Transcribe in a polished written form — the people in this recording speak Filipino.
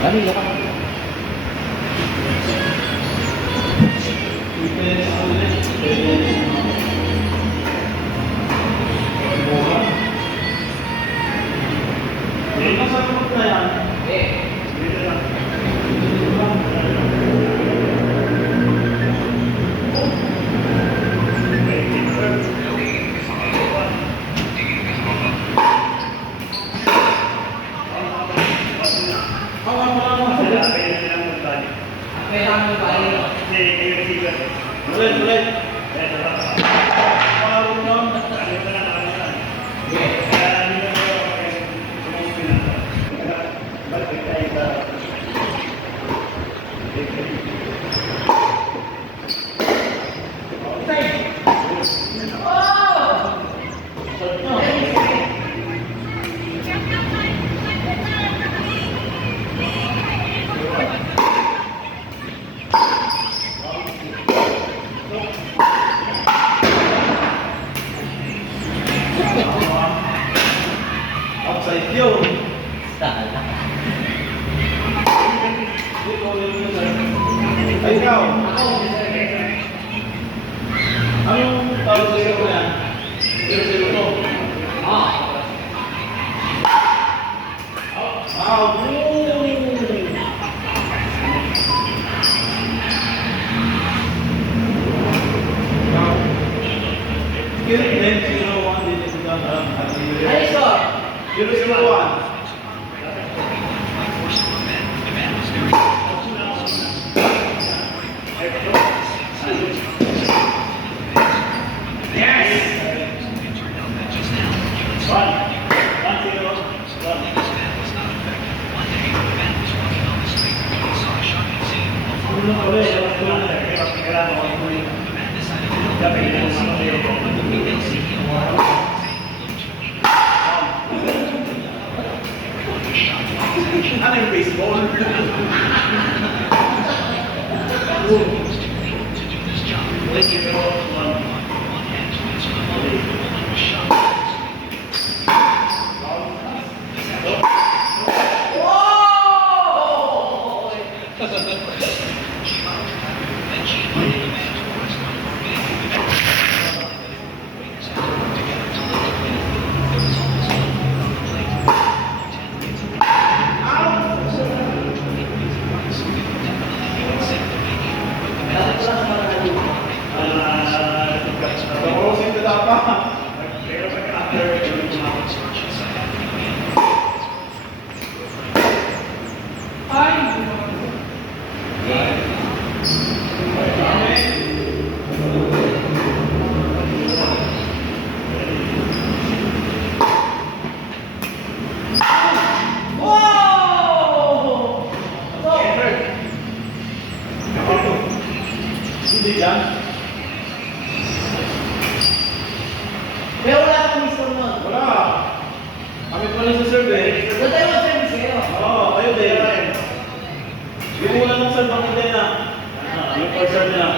Ano yung ka? Outside yun. Ay, ikaw. Anong tawag sa iyo yan? Zero to. Skill 10-0-1 din ito ang Ay, score. 0-0-1. Ano yung baseball? Hindi yan. Pero wala kang miss nun. Wala. Kami pa rin sa survey. Wala tayo mag-service kayo. Oo, kayo din. Yung una nung serve ang hindi na. Yung first serve na.